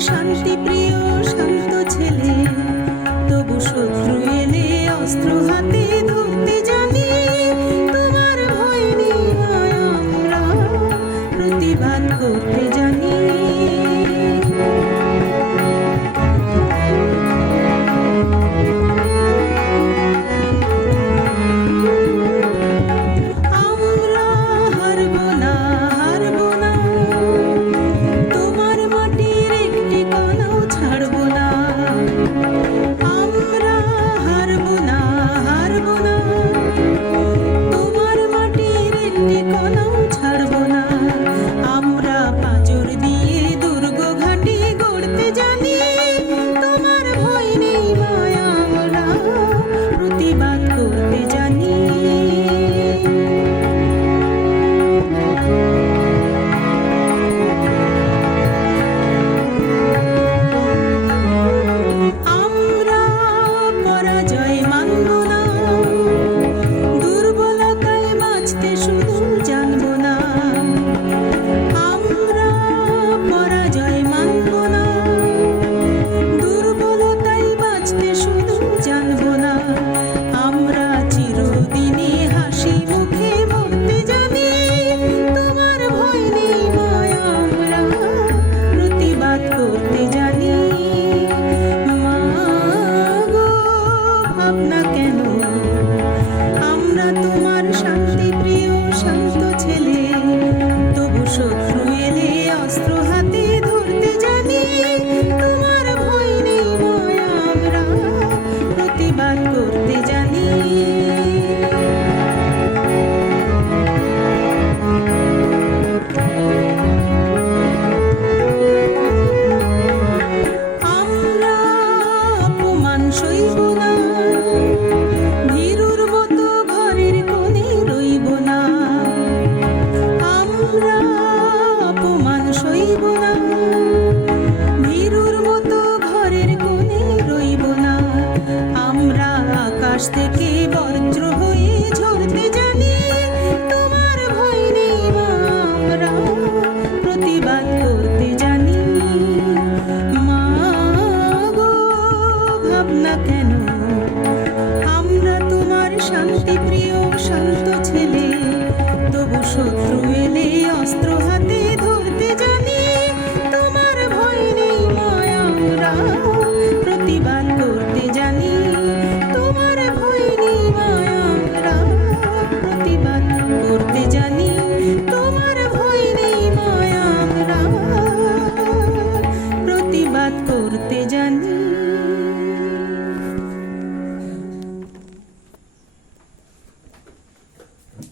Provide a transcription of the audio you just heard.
শান্তি প্রিয়, শান্ত ছেলে। তবু শত্রু এলে অস্ত্র হাতে ধরতে জানি। তোমার ভয় নেই আমরা। প্রতিবাদ করতে 社区。Hasta aquí.